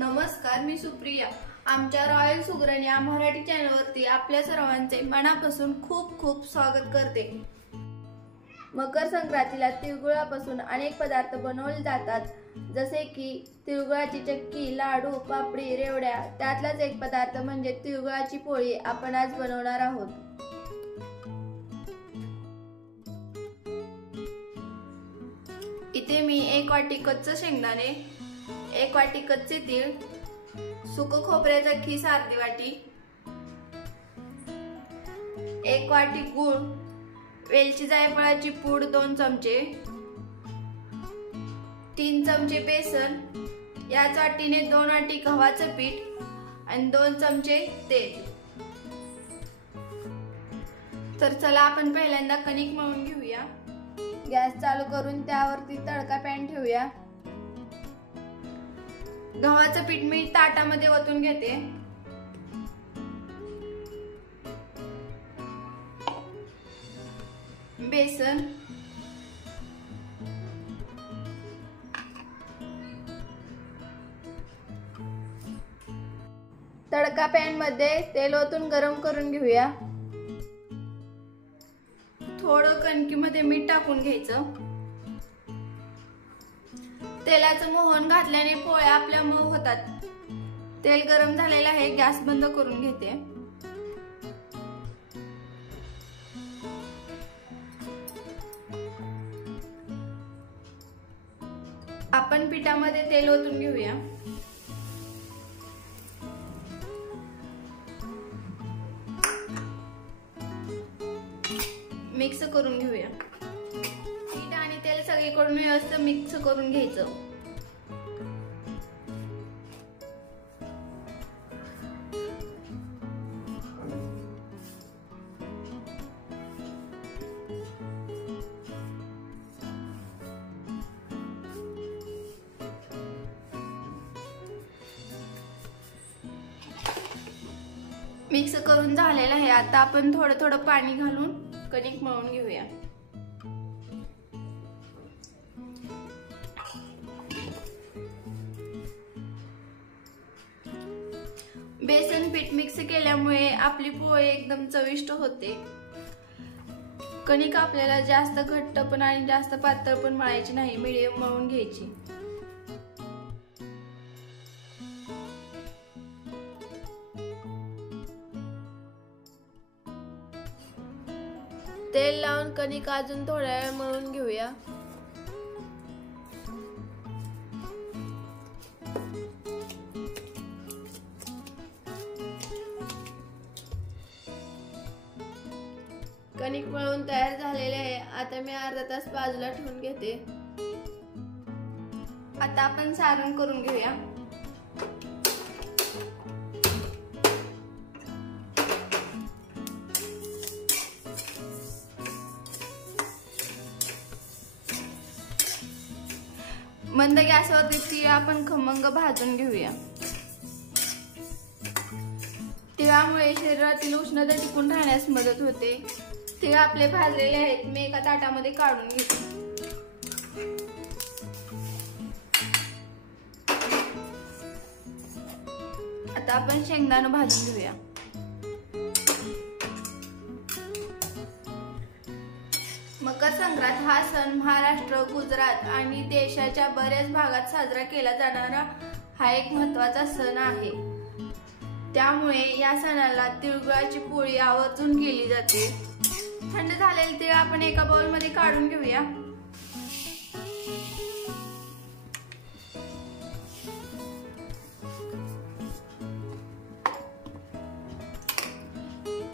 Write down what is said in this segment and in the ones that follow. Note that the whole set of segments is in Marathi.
नमस्कार, मी सुप्रिया. आमच्या रॉयल सुगरण या मराठी चॅनलवरती आपल्या सर्वांचे मनापासून खूप खूप स्वागत करते. मकर संक्रांतीला तिळगुळापासून अनेक पदार्थ बनवले जातात, जसे की तिळगुळाची चक्की, लाडू, पापडी, रेवड्या. त्यातलाच एक पदार्थ म्हणजे तिळगुळाची पोळी आपण आज बनवणार आहोत. इथे मी 1 वाटी कच्चे शेंगदाणे, 1 वाटी कच्चे तीळ, सुक खोबऱ्याचा खीस अर्धी वाटी, 1 वाटी गूळ, वेलची जायफळाची पूड 2 चमचे, 3 चमचे बेसन, याच वाटीने 2 वाटी गव्हाचं पीठ आणि 2 चमचे तेल. तर चला आपण पहिल्यांदा कणिक मळून घेऊया. गॅस चालू करून त्यावरती तडका पॅन ठेवूया. गव्हाचं पीठ मी ताटामध्ये ओतून घेते. बेसन, तडका पॅन मध्ये तेल ओतून गरम करून घेऊया. थोडं कणकीमध्ये मीठ टाकून घ्यायचं. तेलाचं मोहन घातल्याने पोळ्या आपल्या मऊ होतात. तेल गरम झालेलं आहे, गॅस बंद करून घेते. आपण पिठामध्ये तेल ओतून घेऊया. मिक्स करून घेऊया. पीठ आणि तेल सगळीकडून व्यवस्थित मिक्स करून घ्यायचं. मिक्स करून झालेलं आहे. आता आपण थोडं थोडं पाणी घालून कणिक मळून घेऊया. बेसन पीठ मिक्स केल्यामुळे आपली पोळी एकदम चविष्ट होते. कणिक आपल्याला जास्त घट्ट पण आणि जास्त पातळ पण मळायची नाही, मीडियम मळून घ्यायची. तेल लावून कणिक अजून थोड्या वेळ मळून घेऊया. कणिक मळून तयार झालेले आहे. आता मी अर्धा तास बाजूला ठेवून घेते. आता आपण सारण करून घेऊया. मंद गॅसवरती तीळ आपण खमंग भाजून घेऊया. तिळामुळे शरीरातील उष्णता टिकून राहण्यास मदत होते. तीळ आपले भाजलेले आहेत, मी एका ताटामध्ये काढून घेते. आता आपण शेंगदाणे भाजून घेऊया. मकर संक्रांत हा सण महाराष्ट्र, गुजरात आणि देशाच्या बऱ्याच भागात साजरा केला जाणारा हा एक महत्त्वाचा सण आहे. त्यामुळे या सणाला तिळगुळाची पोळी आवर्जून केली जाते. थंड झालेले तीळ आपण एका बाउलमध्ये काढून घेऊया.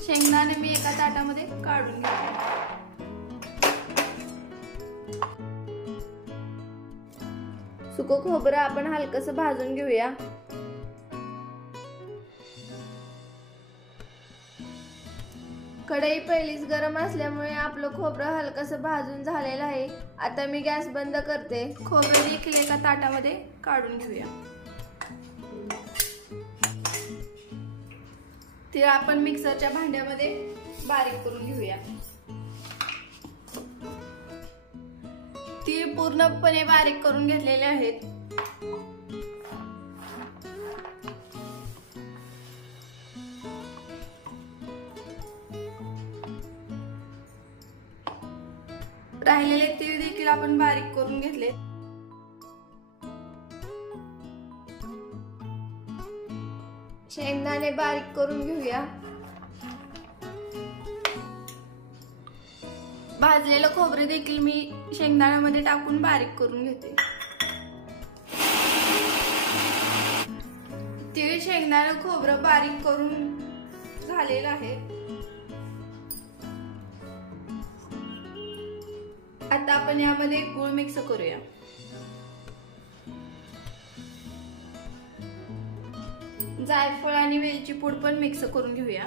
शेंगदाणे मी एका ताटामध्ये काढून घेऊया. सुकं खोबरं आपण हलकसं भाजून घेऊया. कढई पहिलीच गरम असल्यामुळे आपलं खोबरं हलकसं भाजून झालेलं आहे. आता मी गॅस बंद करते. खोबरं देखील एका ताटामध्ये काढून घेऊया. ते आपण मिक्सरच्या भांड्यामध्ये बारीक करून घेऊया. तीळ पूर्णपणे बारीक करून घेतलेले आहेत. राहिलेले तीळ देखील आपण बारीक करून घेतले। शेंगदाणे बारीक करून घेऊया। भाजलेलं खोबरे देखील मी शेंगदाण्यामध्ये टाकून बारीक करून घेते। तीळ शेंगदाणे खोबरं बारीक करून झालेलं आहे। आता आपण यामध्ये गूळ मिक्स करूया। जायफळ आणि वेलची पूड पण मिक्स करून घेऊया।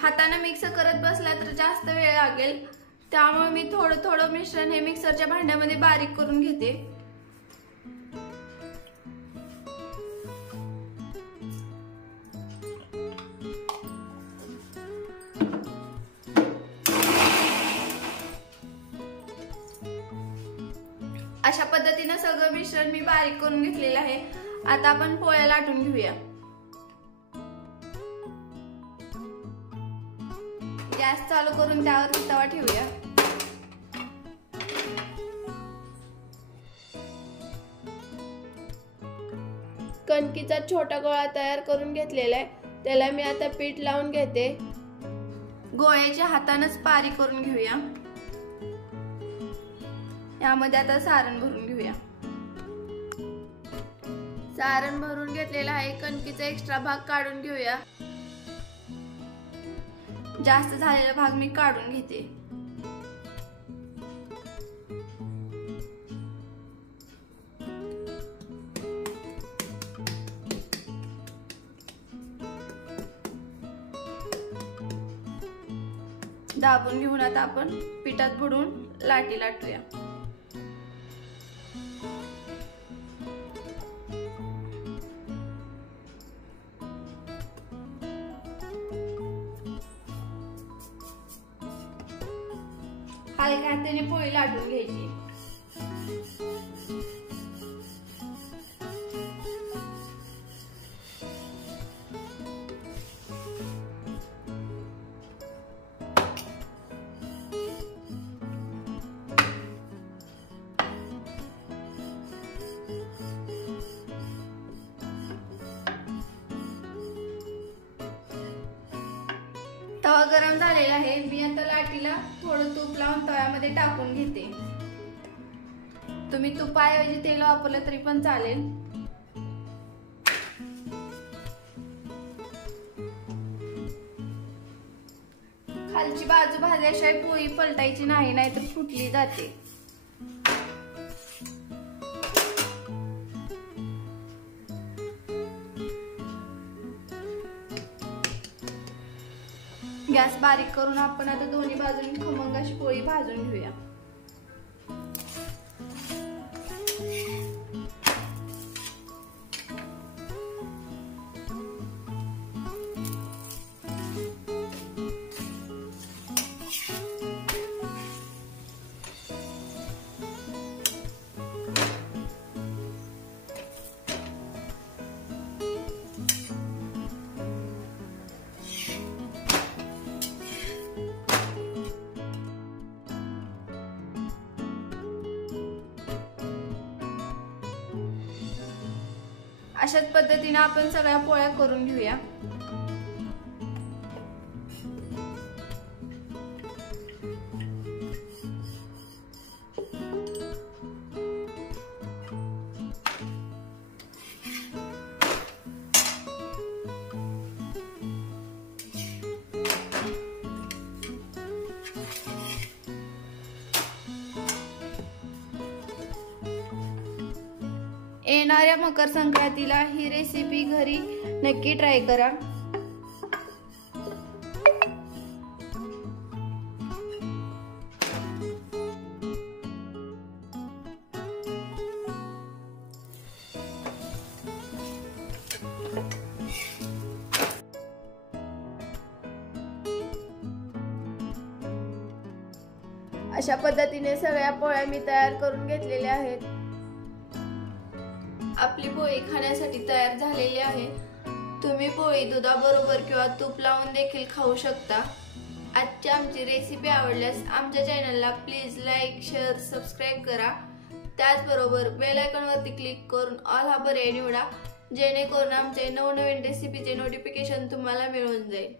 हाताने मिक्स करत बसला तर जास्त वेळ लागेल, त्यामुळे मी थोडं थोडं मिश्रण हे मिक्सरच्या भांड्यामध्ये बारीक करून घेते। अशा पद्धतीने सगळं मिश्रण मी बारीक करून घेतलेलं आहे। आता आपण पोळ्या लाटून घेऊया। गॅस चालू करून त्यावर तवा ठेवूया। कणकीचा छोटा गोळा तयार करून घेतलेला आहे, त्याला मी आता पीठ लावून घेते। गोळ्याच्या हातानेच पारी करून घेऊया। यामध्ये आता सारण भरून घेऊया। सारण भरून घेतलेला आहे। कणकीचा एक्स्ट्रा भाग काढून घेऊया। जास्त झालेला भाग मी काढून घेते। दाबून घेऊन आता आपण पिठात बुडवून लाटी लाटूया। हलक्या हाताने पोळी लाटून घ्यायची। तवा गरम झालेला आहे। मी आता लाटीला थोडं तूप लावून तव्यामध्ये टाकून घेते। तुम्ही तुपाऐवजी तेल वापरलं तरी पण चालेल। खालची बाजू भाजल्याशिवाय पोळी पलटायची नाही, नाहीतर फुटली जाते। गॅस बारीक करून आपण आता दोन्ही बाजूंनी खमंग अशी पोळी भाजून घेऊया। अशाच पद्धतीने आपण सगळ्या पोळ्या करून घेऊया। येणाऱ्या मकर संक्रांतीला ही रेसिपी घरी नक्की ट्राय करा। अशा पद्धतीने सगळ्या पोळ्या मी तयार करून घेतलेल्या आहेत। आपली पोळी खाण्यासाठी तयार झालेली आहे। तुम्ही पोळी दुधाबरोबर किंवा तूप लावून देखील खाऊ शकता। आजची आमची रेसिपी आवडल्यास आमच्या चॅनलला प्लीज लाईक, शेअर, सबस्क्राईब करा। त्याचबरोबर बेल आयकॉनवरती क्लिक करून ऑल हा पर्याय निवडा, जेणेकरून आमचे नवनवीन रेसिपीचे नोटिफिकेशन तुम्हाला मिळून जाईल।